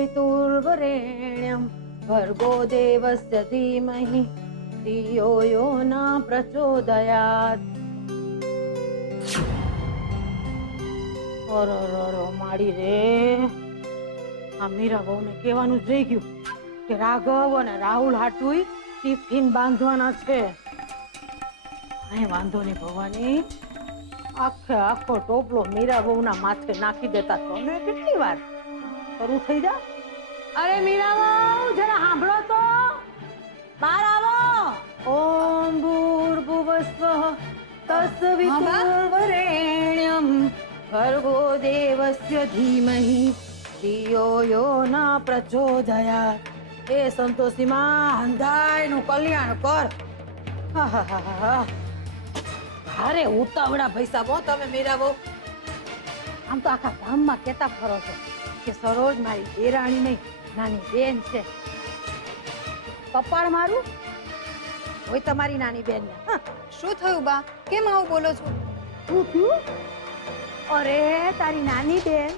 तत्सवितुर्वरेण्यं भर्गो देवस्य धीमहि धियो यो न प्रचोदयात्। ઓરો માડી રે, આ મીરા બહુને કહેવાનું જ રહી ગયું કે રાઘવ અને રાહુલ હાટુય ટિફિન બાંધવાના છે. અહીં વાંધો નહીં ભવાની, આખો ટોપલો મીરા બહુના માથે નાખી દેતા તમે કેટલી વાર શરૂ થઈ જા. અરે મીરા બહુ જરા સાંભળો તો, બહાર આવો. ઓમ ભૂર્ભુવસ્વઃ તત્સવિતુર્વરેણ્યં ભર્ગો દેવસ્ય ધીમહિ ધિયો યો ન પ્રચોદયાત. એ સંતોષી માં, હંધાયનું કલ્યાણ કર. અરે ઉતાવળા પૈસા બહુ તમે મીરા બહુ. આમ તો આખા ગામમાં કેતા ફરો છો કે સરોજ મારી દેરાણી નહીં, નાની બેન છે. કપાળ મારું હોય તમારી નાની બેન ને. શું થયું બા, કેમ આવું બોલો છો? શું થયું? અરે તારી નાની બેન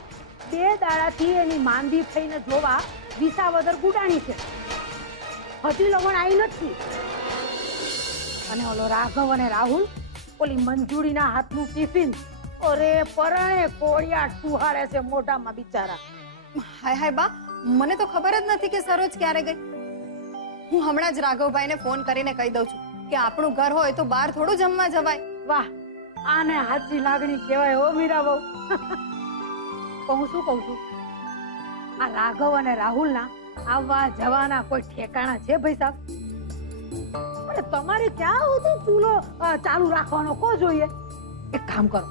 2 દાડાથી એની માંદી થઈને જોવા વિસાવદર ગુડાણી છે. હજી લગન આવી નથી. અને ઓલો રાઘવ અને રાહુલ ઓલી મંજુડીના હાથનું ટિફિન અરે પરણે કોળિયા ટુહાડે છે મોઢામાં બિચારા. હાય હાય બા, મને તો ખબર જ નથી કે સરોજ ક્યારે ગઈ. હું હમણાં જ રાઘવભાઈને ફોન કરીને કહી દઉં છું કે આપણું ઘર હોય તો બહાર થોડું જમવા જવાય. વાહ, આને સાચી લાગણી કહેવાય હો મીરા બહુ. કહું છું આ રાઘવ અને રાહુલના આવવા જવાના કોઈ ઠેકાણા છે ભાઈ સાહેબ? અરે તમારે ક્યાં સુધી ચૂલો ચાલુ રાખવાનો કો જોઈએ? એક કામ કરો,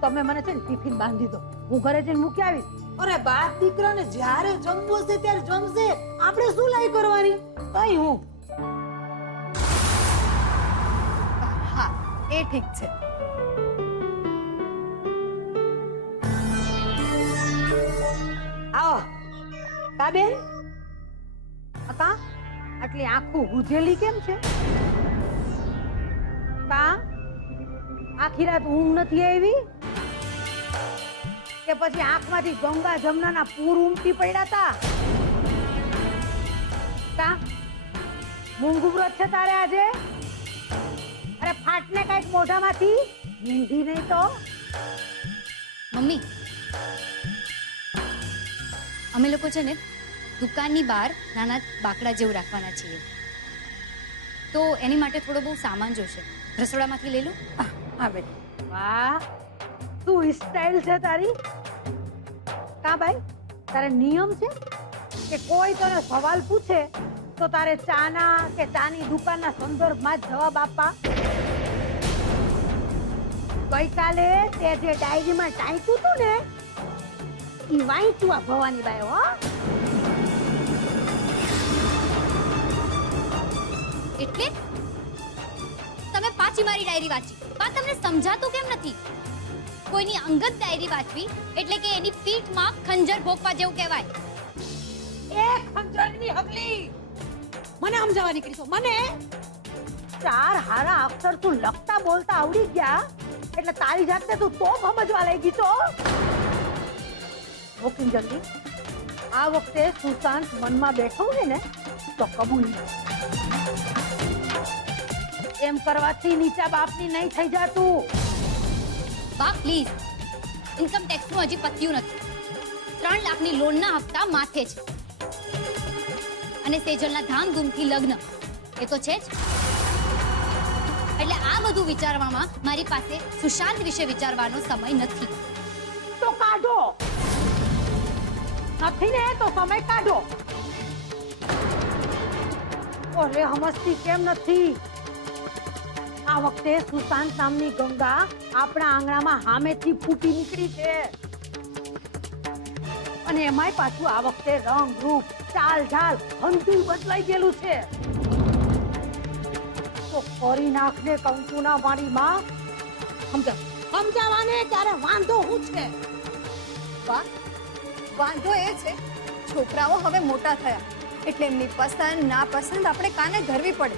તમે મને છે ને ટિફિન બાંધી દો, હું ઘરે જઈને મૂકી આવીશ. અરે બાપ દીકરાને જ્યારે જમવું છે ત્યારે જમશે, આપણે શું લાઈ કરવાની? કઈ હું હા, એ ઠીક છે. આવો કા બેન. કા આટલી આંખો બુજેલી કેમ છે? કા આખી રાત ઊંઘ નથી આવી કે પછી આંખમાંથી ગંગા જમનાના પૂર ઉમટી પડ્યા હતા? કા મૂંગુ વ્રત છે તારે આજે? અરે ફાટને કઈક મોઢામાંથી મીંધી નહીં તો. મમ્મી, અમે લોકો છે ને દુકાનની બહાર નાના બાકડા જેવું રાખવાના છીએ, તો એની માટે થોડો બહુ સામાન જોશે. રસોડામાંથી લઈ લો. હા બેન. વાહ, શું સ્ટાઇલ છે તારી. કા ભાઈ, તારે નિયમ છે કે કોઈ તને સવાલ પૂછે તો તારે ચાના કે ચાની દુકાનના સંદર્ભમાં જ જવાબ આપવા? ગઈકાલે તે જે ડાયરીમાં ટાંક્યું હતું ને ઈ વાંચ્યું આ ભવાની બાઈ. હો, એટલે તમે પાછી મારી ડાયરી વાંચી? બા, તમને સમજાતું કેમ નથી? કોઈની અંગત ડાયરી વાંચવી એટલે કે એની પીઠમાં ખંજર ભોંકવા જેવું કહેવાય. એ ખંજરની હગલી મને સમજાવવા નીકળી છો. મને 4 હારા અક્ષર તું લખતા બોલતા આવડી ગયા એટલે તારી જાતને તું તો સમજવા લાગી છો. ઓકે જલ્દી, આ વખતે સુશાંત મનમાં બેઠો હોય ને તો કબૂલી. એમ કરવાથી નીચા બાપની નહીં થઈ જાતું. બા પ્લીઝ, ઇન્કમ ટેક્સનું હજી પત્યું નથી. 3 લાખની લોનના હપ્તા માથે છે અને સેજલના ધામધૂમથી લગ્ન એ તો છે જ. એટલે આ બધું વિચારવામાં મારી પાસે સુશાંત વિશે વિચારવાનો સમય નથી. તો કાઢો. નથી ને તો સમય કાઢો. ઓરે સમજતી કેમ નથી? આ વખતે સુશાંત નામની ગંગા આપણા આંગણામાં સામેથી ફૂટી નીકળી છે. અને એમાંય પાછું આ વખતે રંગ રૂપ ચાલ ઢાલ હંધુય બદલાઈ ગયેલું છે. તો કરી નાખને કંકુના વાણીમાં સમજાવાને ત્યારે વાંધો હું છે? બા, વાંધો એ છે છોકરાઓ હવે મોટા થયા એટલે એમની પસંદ ના પસંદ આપણે કાને ધરવી પડે.